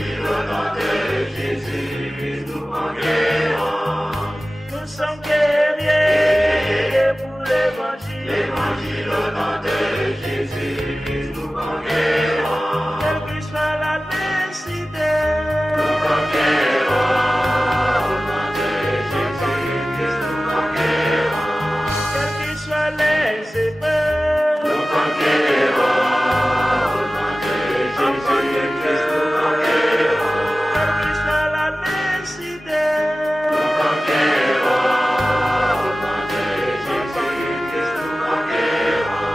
Évangile au nom de Jésus, nous conquérons. Nous sommes guerriers pour l'évangile. Évangile au nom de Jésus, nous conquérons. Quelle que soit la nécessité, Nous conquérons. Au nom de Jésus, nous conquérons. quelles que soient les épreuves, Nous conquérons. Au nom de Jésus, nous conquérons. quelle que soit la nécessité, Nous conquérons. Au nom de Jésus, nous conquérons.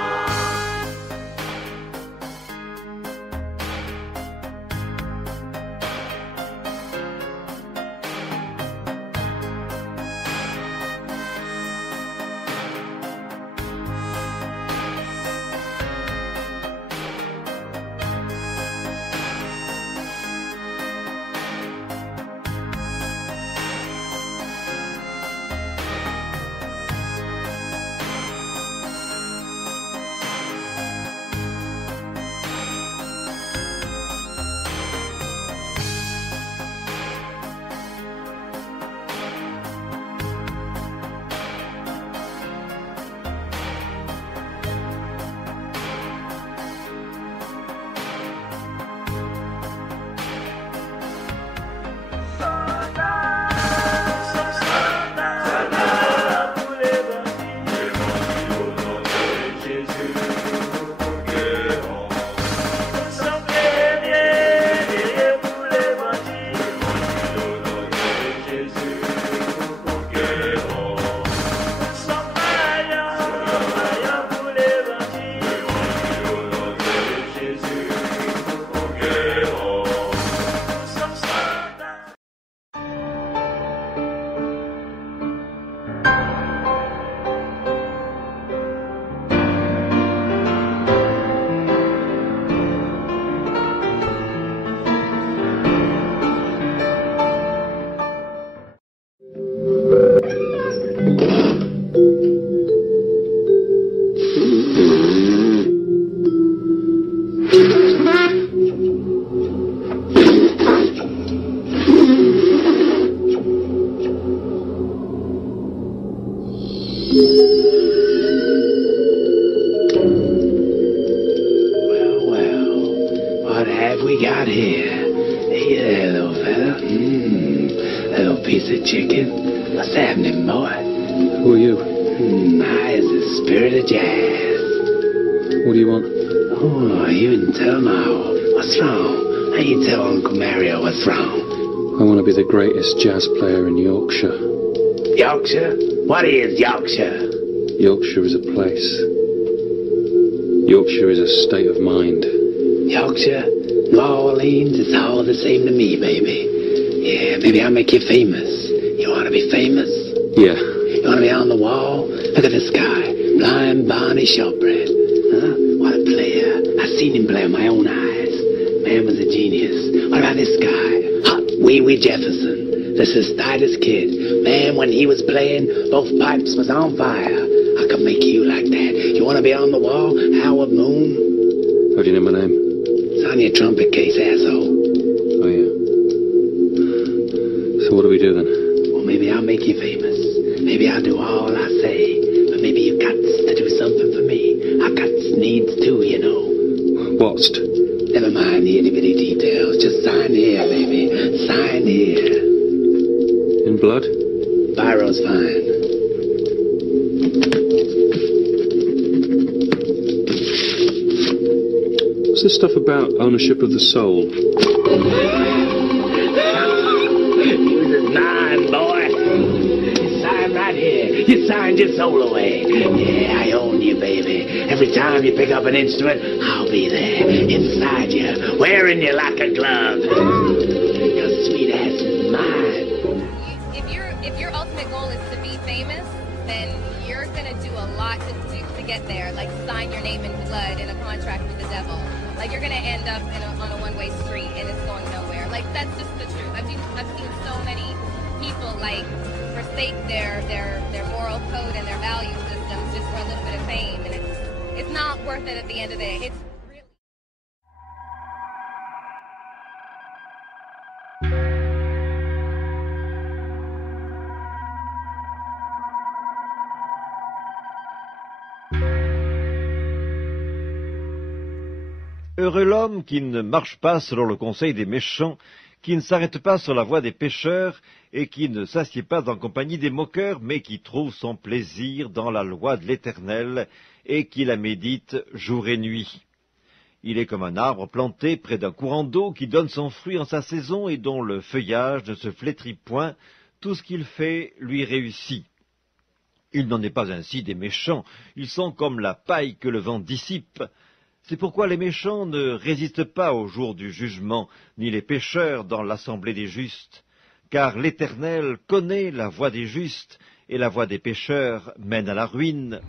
soldats pour l'évangile. Évangile au nom de Jésus, nous conquérons. Nous sommes guerriers pour l'évangile. Évangile au nom de Jésus, nous conquérons. Nous sommes vaillants pour l'évangile. Évangile au nom de Jésus, nous conquérons. Nous sommes soldats. Well, what have we got here? Hey there, little fella. Little piece of chicken. What's happening, boy? Who are you? I is the spirit of jazz. What do you want? Oh, you in turmoil. What's wrong? How you tell Uncle Mario what's wrong? I want to be the greatest jazz player in Yorkshire. Yorkshire? What is Yorkshire? Yorkshire is a place. Yorkshire is a state of mind. Yorkshire? New Orleans? It's all the same to me, baby. Yeah, maybe I'll make you famous. You want to be famous? Yeah. You want to be on the wall? Look at this guy. Blind Barney Shortbread. Huh? What a player. I seen him play with my own eyes. Man was a genius. What about this guy? Hot Wee Wee Jefferson. This is Titus Kid. Man, when he was playing, both pipes was on fire. I could make you like that. You want to be on the wall? Howard Moon? How do you know my name? It's on your trumpet case, asshole. Oh, yeah. So what do we do then? Well, maybe I'll make you famous. Maybe I'll do all I say. But maybe you got to do something for me. I got needs too, you know. What's? Never mind the itty-bitty details. Just sign here, baby. Sign here. In blood? Byro's fine. What's this stuff about ownership of the soul? Use his nine, boy. You sign right here. You signed your soul away. Yeah, I own you, baby. Every time you pick up an instrument, I'll be there. Inside you. Wearing you like a glove. Your sweet ass is mine. If your ultimate goal is to be famous, then you're gonna do a lot to get there. Like sign your name in blood in a contract with the devil. Like you're gonna end up on a one-way street and it's going nowhere. Like that's just the truth. I've seen so many people like forsake their moral code and their value systems just for a little bit of fame, and it's not worth it at the end of the day. It's Heureux l'homme qui ne marche pas selon le conseil des méchants, qui ne s'arrête pas sur la voie des pécheurs, et qui ne s'assied pas en compagnie des moqueurs, mais qui trouve son plaisir dans la loi de l'Éternel, et qui la médite jour et nuit. Il est comme un arbre planté près d'un courant d'eau qui donne son fruit en sa saison et dont le feuillage ne se flétrit point, tout ce qu'il fait lui réussit. Il n'en est pas ainsi des méchants, ils sont comme la paille que le vent dissipe. C'est pourquoi les méchants ne résistent pas au jour du jugement, ni les pécheurs dans l'assemblée des justes. Car l'Éternel connaît la voie des justes, et la voie des pécheurs mène à la ruine.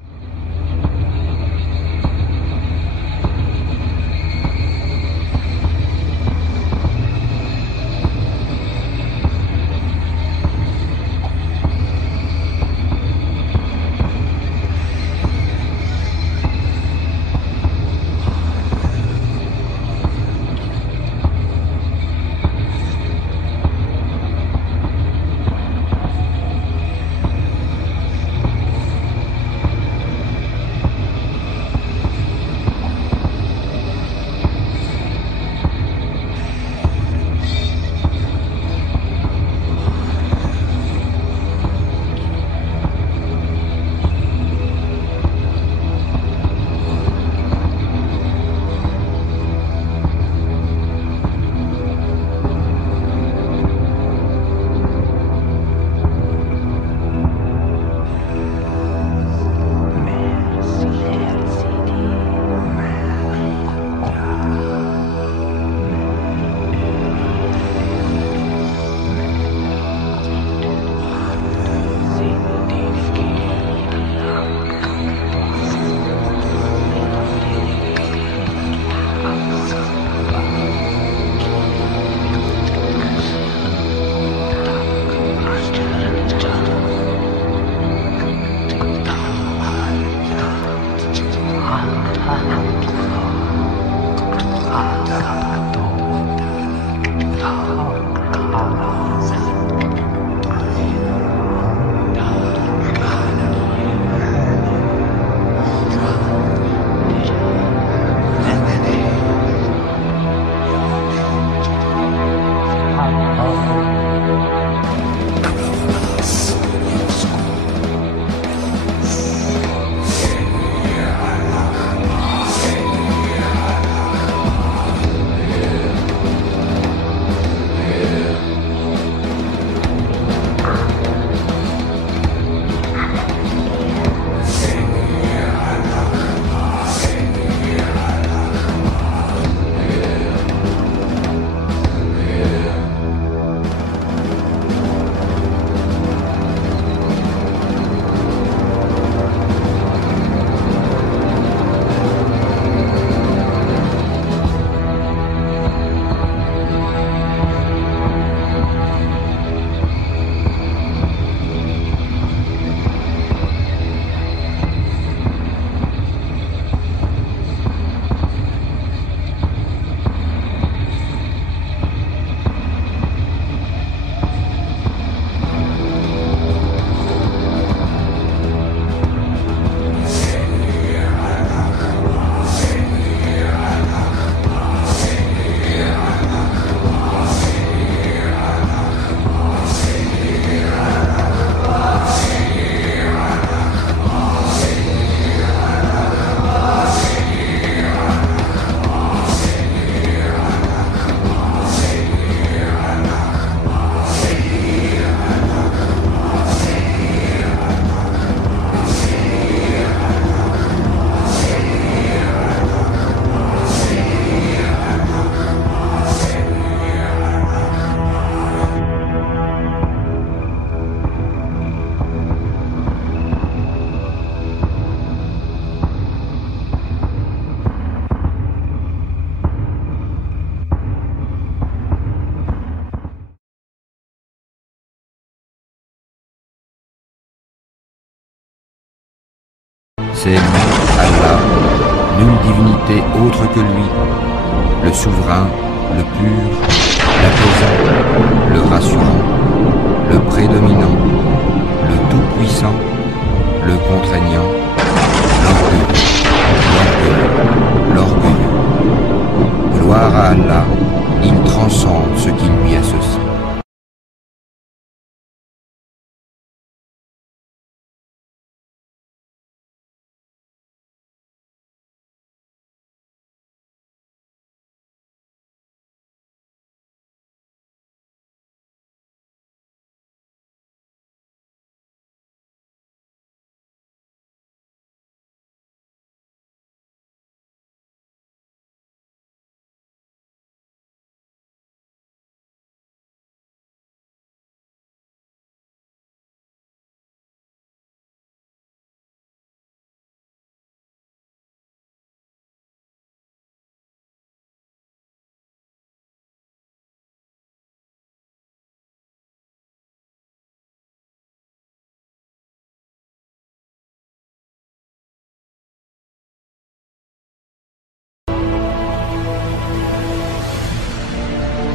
C'est lui, Allah, nulle divinité autre que lui, le souverain, le pur, l'apaisant, le rassurant, le prédominant, le tout-puissant, le contraignant, l'orgueilleux, l'orgueilleux, l'orgueilleux.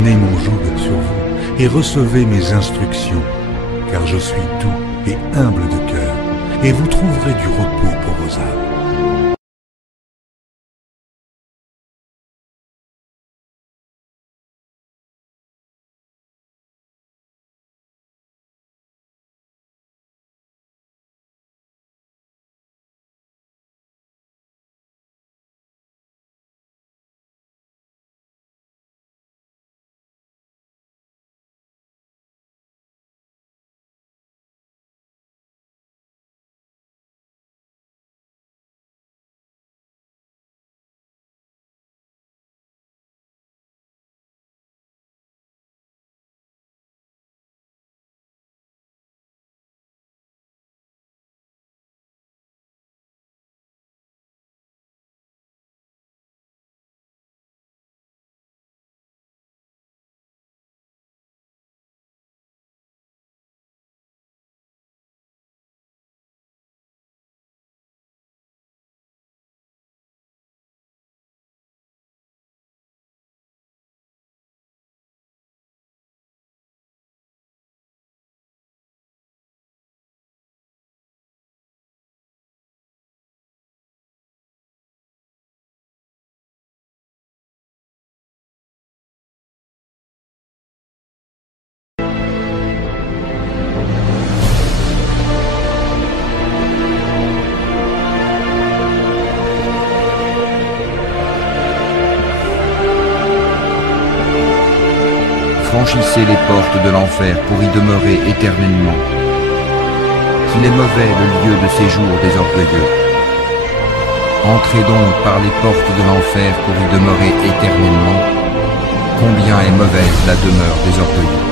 Prenez mon joug sur vous et recevez mes instructions, car je suis doux et humble de cœur, et vous trouverez du repos pour vos âmes. Franchissez les portes de l'enfer pour y demeurer éternellement. Qu'il est mauvais le lieu de séjour des orgueilleux. Entrez donc par les portes de l'enfer pour y demeurer éternellement. Combien est mauvaise la demeure des orgueilleux.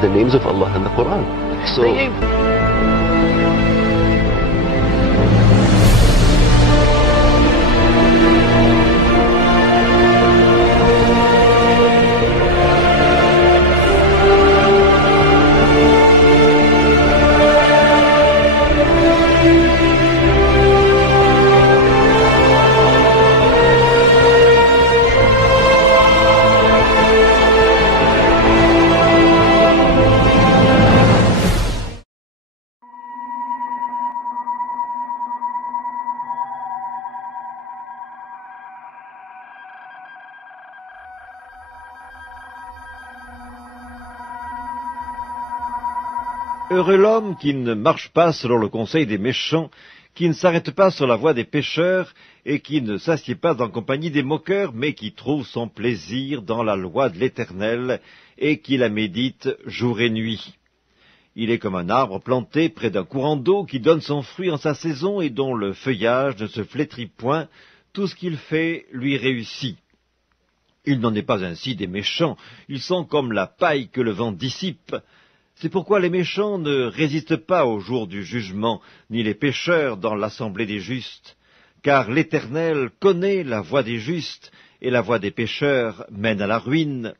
The names of Allah in the Quran. So Heureux l'homme qui ne marche pas selon le conseil des méchants, qui ne s'arrête pas sur la voie des pécheurs, et qui ne s'assied pas en compagnie des moqueurs, mais qui trouve son plaisir dans la loi de l'Éternel, et qui la médite jour et nuit. Il est comme un arbre planté près d'un courant d'eau qui donne son fruit en sa saison et dont le feuillage ne se flétrit point, tout ce qu'il fait lui réussit. Il n'en est pas ainsi des méchants, ils sont comme la paille que le vent dissipe. C'est pourquoi les méchants ne résistent pas au jour du jugement, ni les pécheurs dans l'assemblée des justes. Car l'Éternel connaît la voie des justes, et la voie des pécheurs mène à la ruine.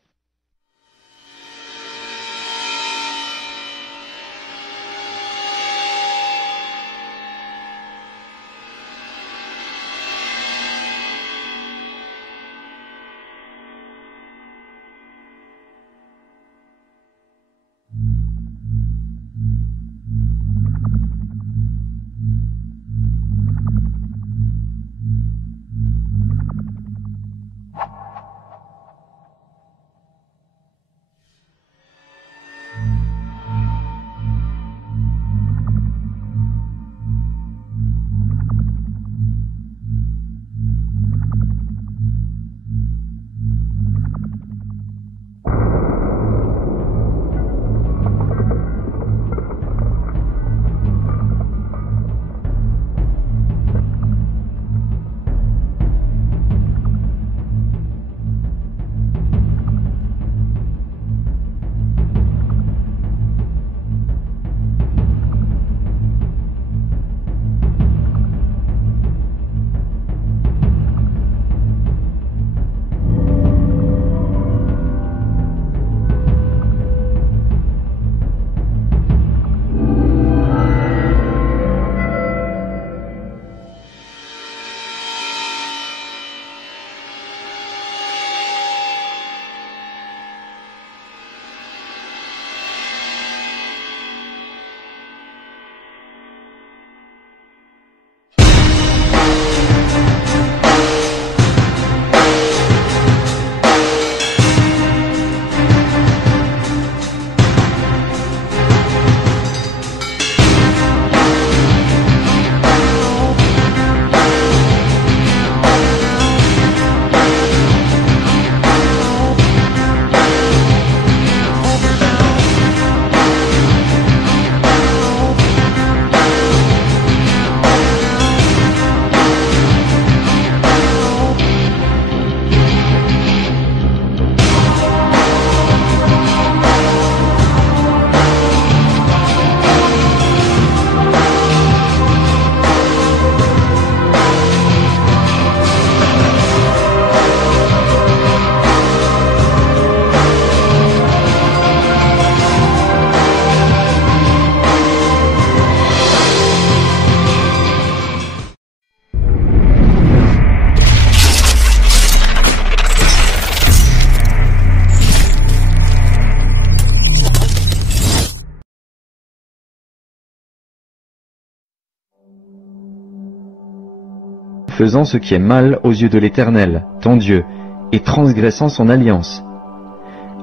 faisant ce qui est mal aux yeux de l'Éternel, ton Dieu, et transgressant son alliance.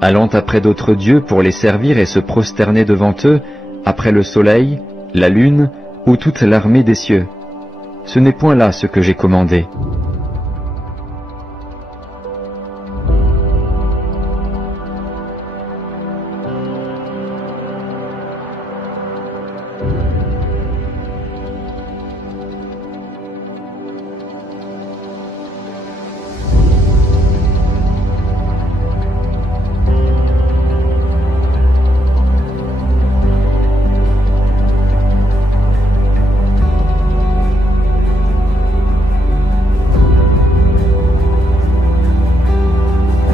Allant après d'autres dieux pour les servir et se prosterner devant eux, après le soleil, la lune, ou toute l'armée des cieux. Ce n'est point là ce que j'ai commandé.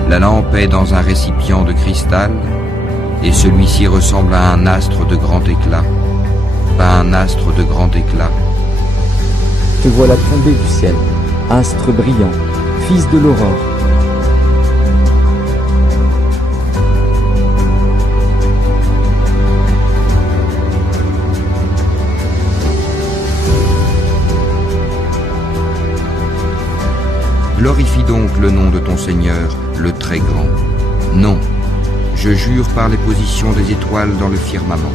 La lampe est dans un récipient de cristal, et celui-ci ressemble à un astre de grand éclat. Pas un astre de grand éclat. Te voilà tombé du ciel, astre brillant, fils de l'aurore. Glorifie donc le nom de ton Seigneur, le très grand. Non, je jure par les positions des étoiles dans le firmament,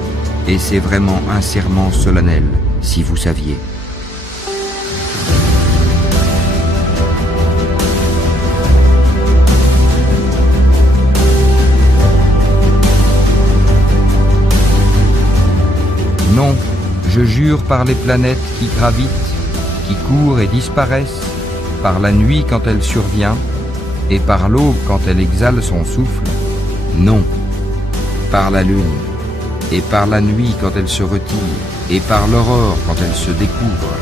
et c'est vraiment un serment solennel, si vous saviez. Non, je jure par les planètes qui gravitent, qui courent et disparaissent, par la nuit quand elle survient, et par l'aube quand elle exhale son souffle. Non, par la lune, et par la nuit quand elle se retire, et par l'aurore quand elle se découvre.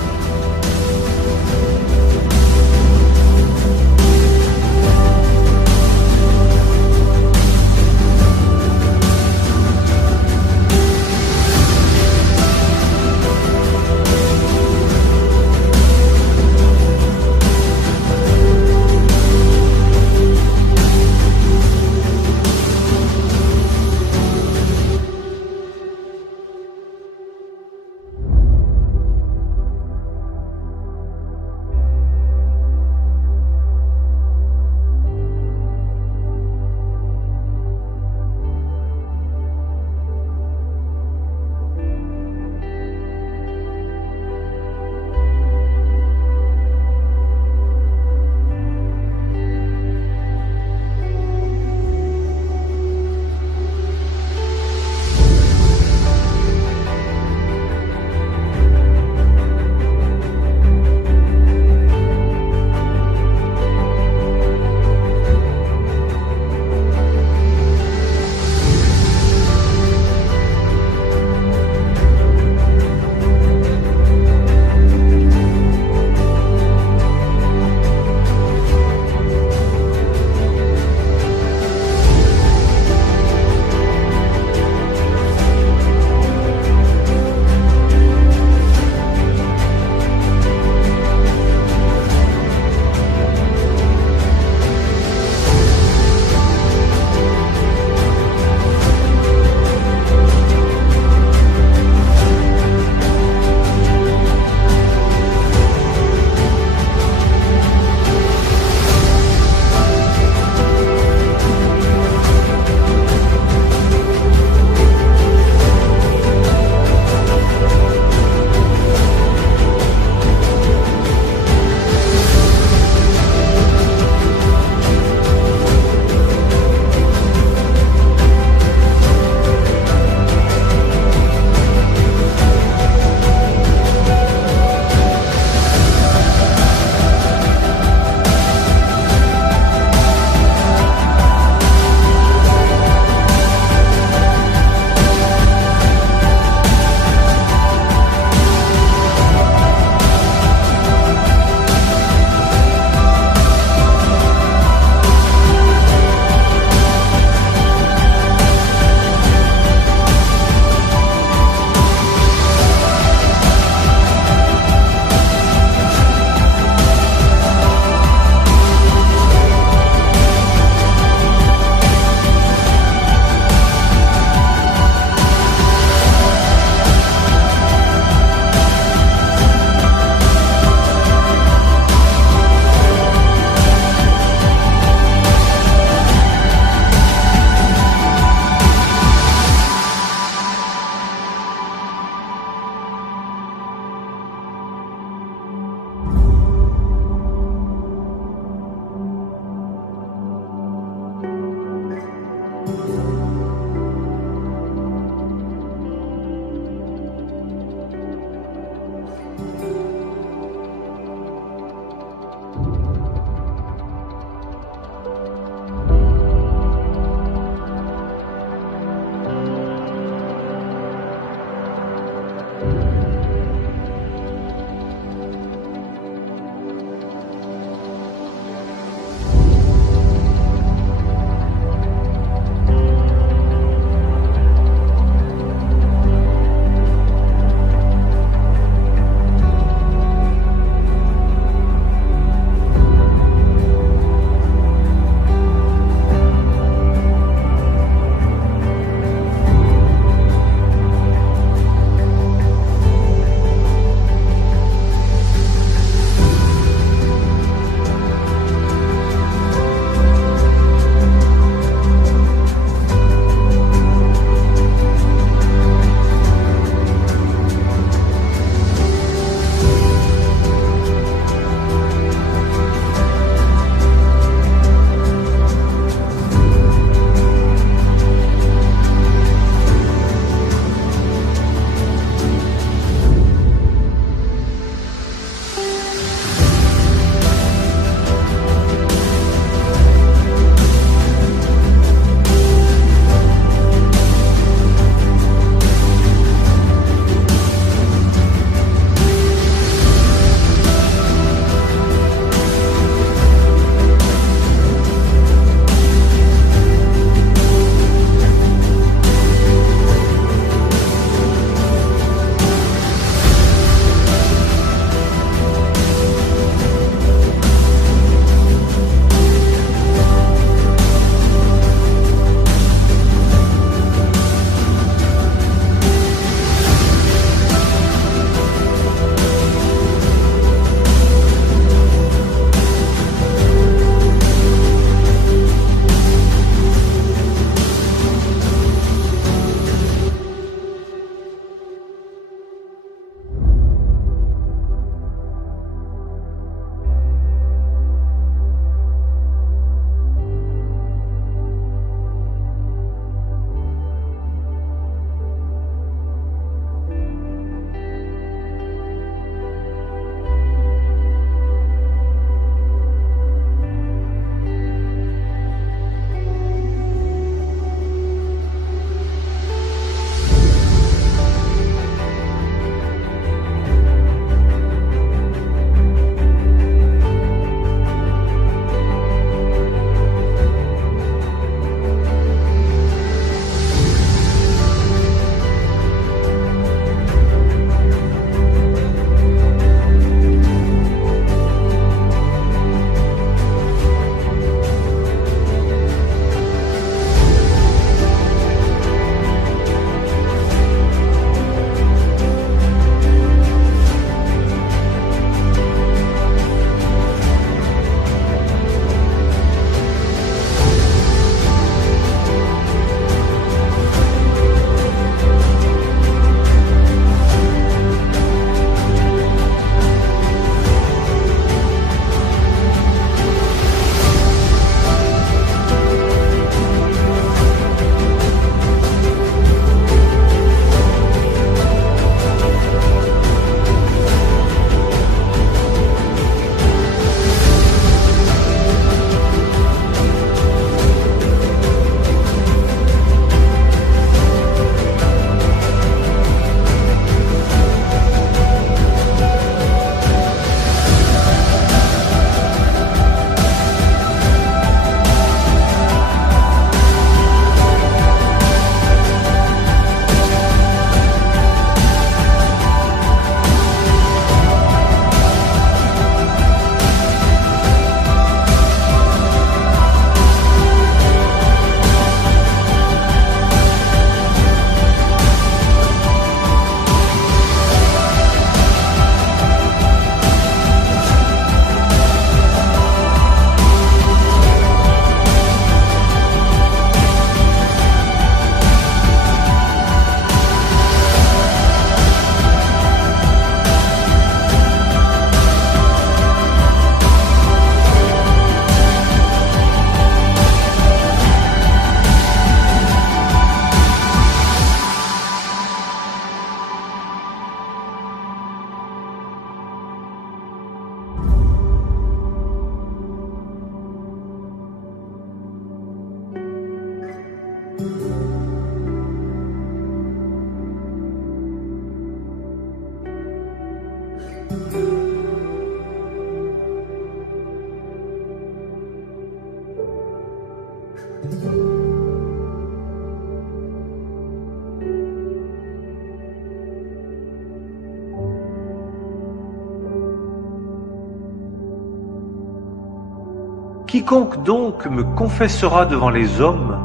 Quiconque donc me confessera devant les hommes,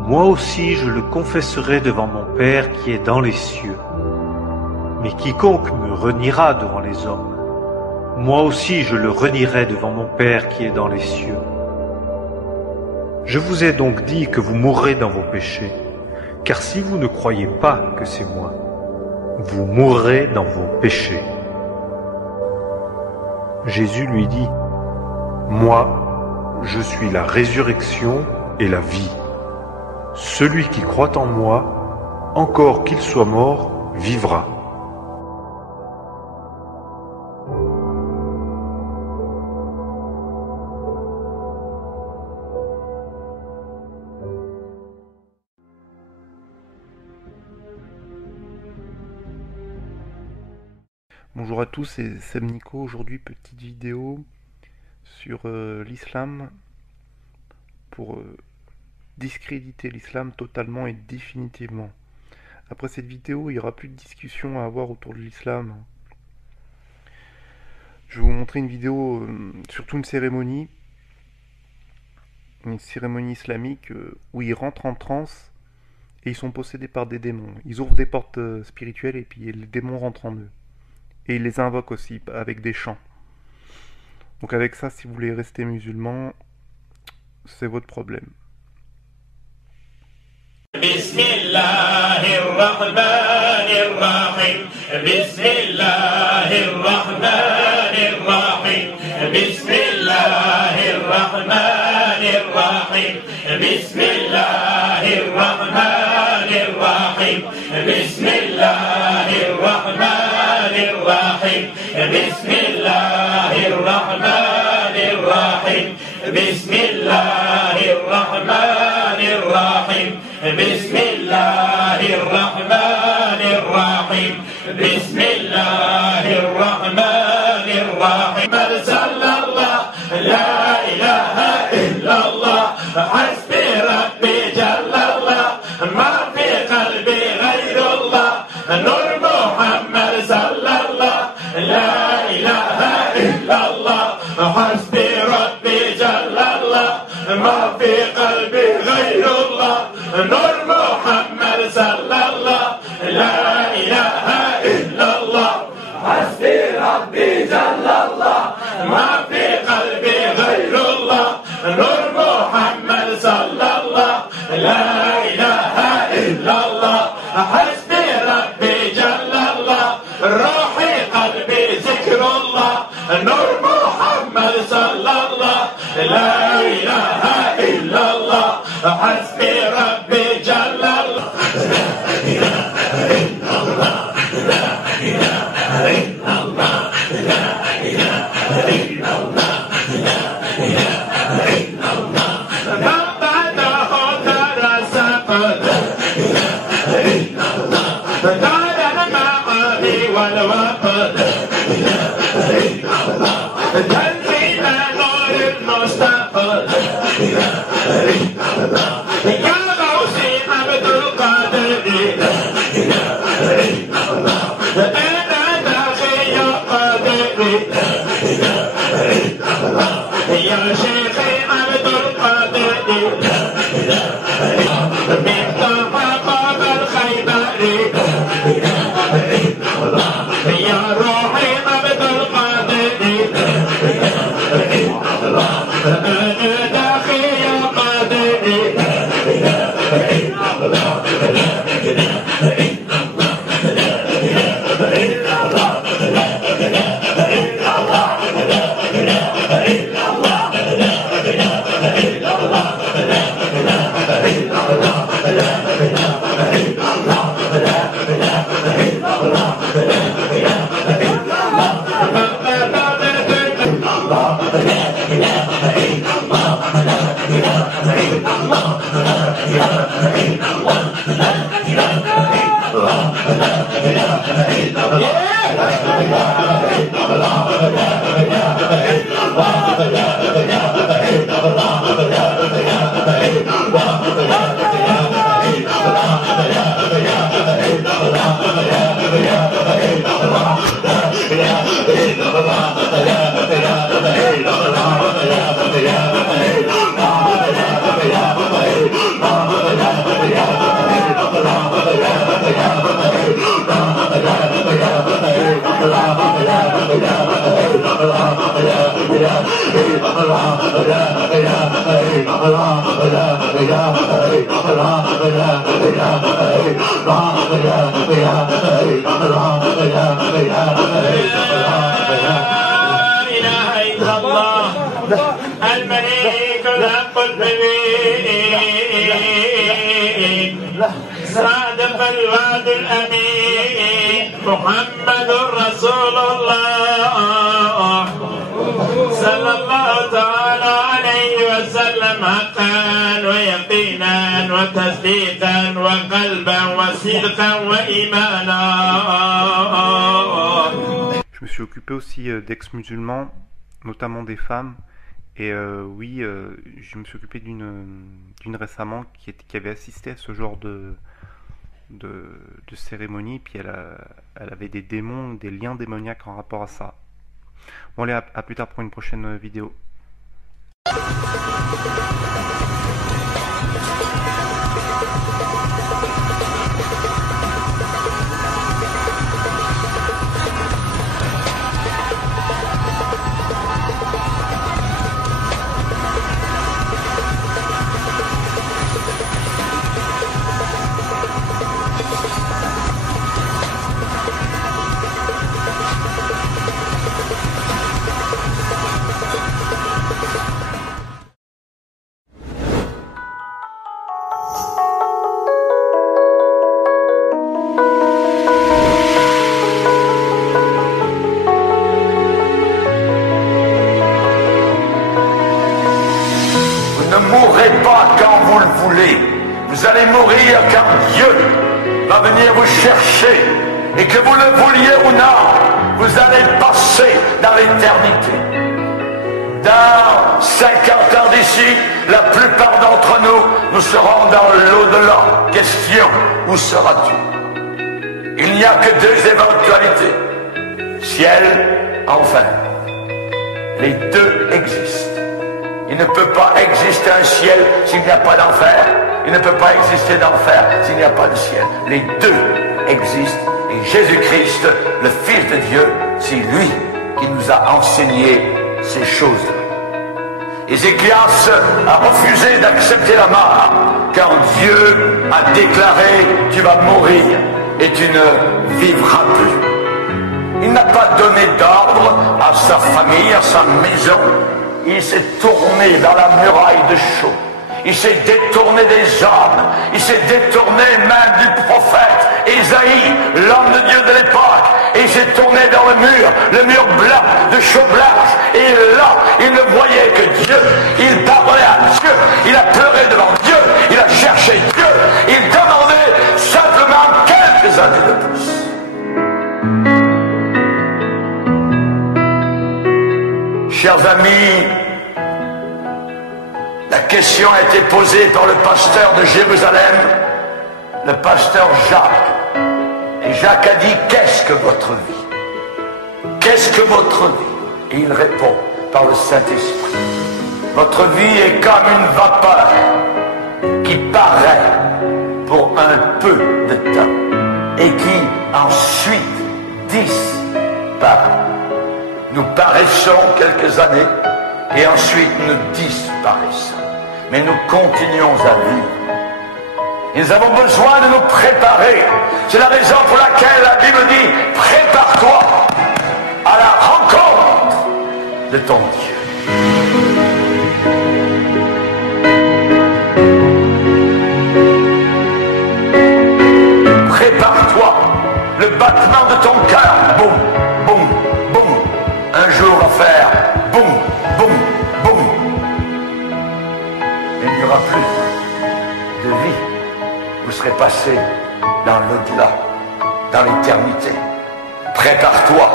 moi aussi je le confesserai devant mon Père qui est dans les cieux. Mais quiconque me reniera devant les hommes, moi aussi je le renierai devant mon Père qui est dans les cieux. Je vous ai donc dit que vous mourrez dans vos péchés, car si vous ne croyez pas que c'est moi, vous mourrez dans vos péchés. Jésus lui dit, moi, je suis la résurrection et la vie. Celui qui croit en moi, encore qu'il soit mort, vivra. Bonjour à tous, c'est Sam Nico. Aujourd'hui, petite vidéo sur l'islam pour discréditer l'islam totalement et définitivement. Après cette vidéo, il n'y aura plus de discussion à avoir autour de l'islam. Je vais vous montrer une vidéo sur une cérémonie islamique où ils rentrent en transe et ils sont possédés par des démons. Ils ouvrent des portes spirituelles et puis les démons rentrent en eux. Et il les invoque aussi avec des chants. Donc avec ça, si vous voulez rester musulman, c'est votre problème. Bismillahirrahmanirrahim. Bismillahirrahmanirrahim. Bismillahirrahmanirrahim. Bismillahirrahmanirrahim. Bismillahirrahmanirrahim. Bismillahirrahmanirrahim. Bismillahirrahmanirrahim. Bismillahirrahmanirrahim. Bismillahirrahmanirrahim. Sallallahu la ilaha illallah. Hasbi Rabbi Jallallah. Ma fi qalbi ghayrullah. Nur Muhammad sallallahu la ilaha illallah. Hasbi Rabbi Jallallah. Ma fi qalbi ghayrullah. Nur Muhammad sallallahu la ilaha illallah. Hasbi Rabbi Jallallah. Ma fi qalbi ghayrullah. Nur Muhammad sallallahu la ilaha illallah. Hasbi Rabbi Jallallah. Ruhi qalbi zikrullah. Nur Muhammad sallallahu la ilaha illallah. Hasbi Rabbi Jallallah. La ilaha illallah. La ilaha illallah. La ilaha illallah. La ilaha illallah. Ma ba'dahu tarasaqat. La ilaha illallah. Qala al-ma'adi wal-waqt. La ilaha illallah. تنزيل نور المصطفى. لا إله إلا الله. يا غوثي عبد القادر. لا إله إلا الله. أنا داخل يا قادر. لا إله إلا الله. يا شيخي عبد القادر. لا إله إلا الله. مفتاح باب الخيبر. لا إله إلا الله. يا روحي عبد القادر. لا إله إلا الله. أنا داخل يا قادر. لا إله إلا الله. لا إله إلا الله. لا إله إلا الله. لا إله إلا الله. لا إله إلا الله. لا إله إلا الله. لا إله إلا الله. لا إله إلا الله. لا إله إلا الله. لا إله إلا الله. Yeah. الملك الحق المبين صادق الوعد الأمين محمد رسول الله صلى الله تعالى عليه وسلم حقا ويقينا وتصديقا وقلبا وصدقا وإيمانا. Je me suis occupé aussi d'ex-musulmans, notamment des femmes. Et oui, je me suis occupé d'une récemment qui avait assisté à ce genre de cérémonie, puis elle avait des démons, des liens démoniaques en rapport à ça. Bon allez, à plus tard pour une prochaine vidéo. mourrez pas quand vous le voulez. Vous allez mourir quand Dieu va venir vous chercher. Et que vous le vouliez ou non, vous allez passer dans l'éternité. Dans 50 ans d'ici, la plupart d'entre nous, nous serons dans l'au-delà. Question, où seras-tu? Il n'y a que deux éventualités. Ciel, enfer. Les deux existent. Il ne peut pas exister un ciel s'il n'y a pas d'enfer. Il ne peut pas exister d'enfer s'il n'y a pas de ciel. Les deux existent. Et Jésus-Christ, le Fils de Dieu, c'est lui qui nous a enseigné ces choses. Ézéchias a refusé d'accepter la mort quand Dieu a déclaré « Tu vas mourir et tu ne vivras plus ». Il n'a pas donné d'ordre à sa famille, à sa maison. Il s'est tourné dans la muraille de chaux. Il s'est détourné des hommes. Il s'est détourné même du prophète Ésaïe, l'homme de Dieu de l'époque. Et il s'est tourné dans le mur blanc, de chaux blanche. Et là, il ne voyait que Dieu. Il parlait à Dieu. Il a pleuré devant Dieu. Il a cherché Dieu. Il demandait simplement quelques années de plus. Chers amis, la question a été posée par le pasteur de Jérusalem, le pasteur Jacques. Et Jacques a dit, qu'est-ce que votre vie? Qu'est-ce que votre vie? Et il répond par le Saint-Esprit. Votre vie est comme une vapeur qui paraît pour un peu de temps et qui ensuite disparaît. Nous paraissons quelques années et ensuite nous disparaissons. Mais nous continuons à vivre. Et nous avons besoin de nous préparer. C'est la raison pour laquelle la Bible dit, prépare-toi à la rencontre de ton Dieu. Prépare-toi, le battement de ton cœur, boum, boum, boum, un jour va faire boum, boum, boum. Il n'y aura plus de vie. Vous serez passé dans l'au-delà, dans l'éternité. Prépare-toi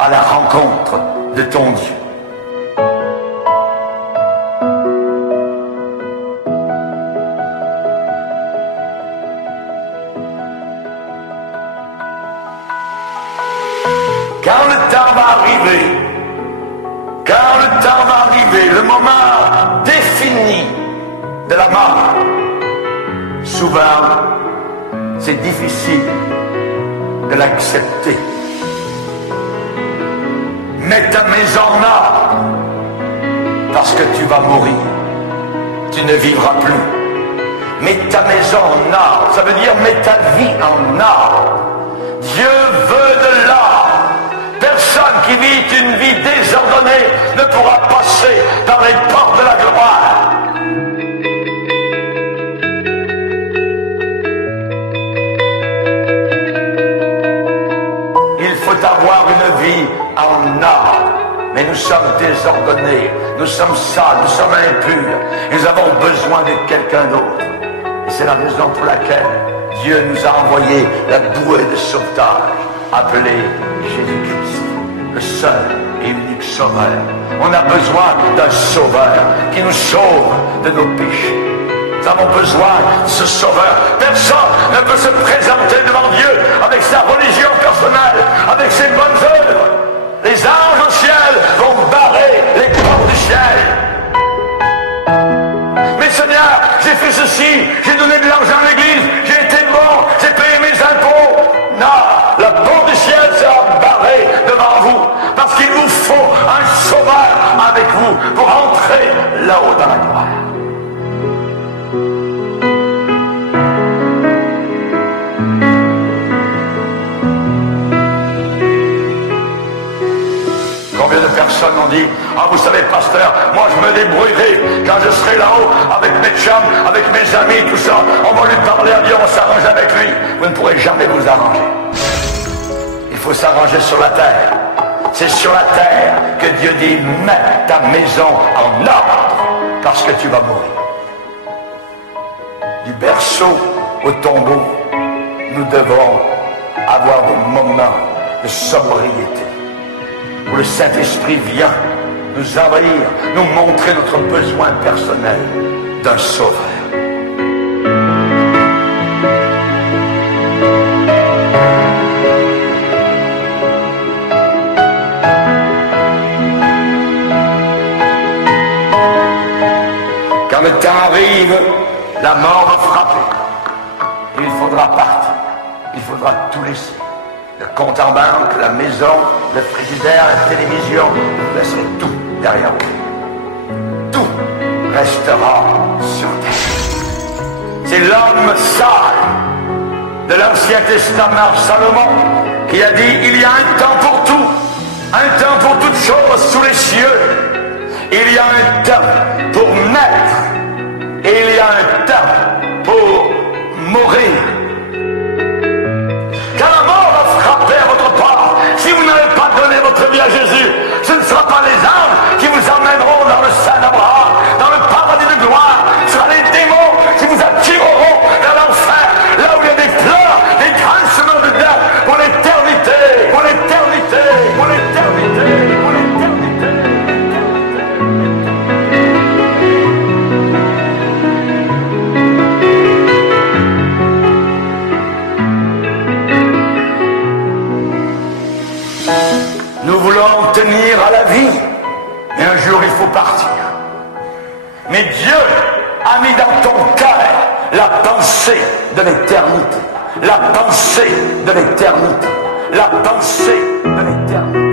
à la rencontre de ton Dieu. Quand le temps va arriver, le moment défini de la mort, souvent c'est difficile de l'accepter. Mets ta maison en ordre, parce que tu vas mourir. Tu ne vivras plus. Mets ta maison en ordre, ça veut dire mets ta vie en ordre. Dieu veut de l'ordre. Personne qui vit une vie désordonnée ne pourra passer dans les portes de la gloire. Il faut avoir une vie en ordre. Mais nous sommes désordonnés, nous sommes sales, nous sommes impurs. Et nous avons besoin de quelqu'un d'autre. Et c'est la raison pour laquelle Dieu nous a envoyé la bouée de sauvetage, appelée Jésus-Christ, le seul et unique sauveur. On a besoin d'un sauveur qui nous sauve de nos péchés. Nous avons besoin de ce sauveur. Personne ne peut se présenter devant Dieu avec sa religion personnelle, avec ses bonnes œuvres. Les anges au ciel vont barrer les portes du ciel. Mais Seigneur, j'ai fait ceci, j'ai donné de l'argent à l'église, j'ai été bon, j'ai payé mes impôts. Non, la porte du ciel sera barrée devant vous, parce qu'il vous faut un sauveur avec vous pour entrer là-haut dans la gloire. Combien de personnes ont dit, ah vous savez pasteur, moi je me débrouillerai quand je serai là-haut avec mes chums, avec mes amis, tout ça, on va lui parler à Dieu, on s'arrange avec lui. Vous ne pourrez jamais vous arranger. Il faut s'arranger sur la terre. C'est sur la terre que Dieu dit, mets ta maison en ordre, parce que tu vas mourir. Du berceau au tombeau, nous devons avoir des moments de sobriété, où le Saint-Esprit vient nous envahir, nous montrer notre besoin personnel d'un sauveur. Quand le temps arrive, la mort va frapper. Et il faudra partir. Il faudra tout laisser. Le compte en banque, la maison, le frigidaire, la télévision, vous laisserez tout derrière vous. Tout restera sur terre. C'est l'homme sage de l'Ancien Testament, Salomon, qui a dit, il y a un temps pour tout, un temps pour toutes choses sous les cieux. Il y a un temps pour naître, et il y a un temps pour mourir. Quand la mort va frapper à votre porte, si vous n'avez pas donné votre vie à Jésus, ce ne sera pas les anges qui vous emmèneront dans le sein d'Abraham, dans le paradis de gloire. Ce sera les démons qui vous attireront vers l'enfer, là où il y a des pleurs, des grincements de dents, pour l'éternité, pour l'éternité, pour l'éternité, pour l'éternité. Nous voulons tenir à la vie, mais un jour il faut partir. Mais Dieu a mis dans ton cœur la pensée de l'éternité. La pensée de l'éternité. La pensée de l'éternité.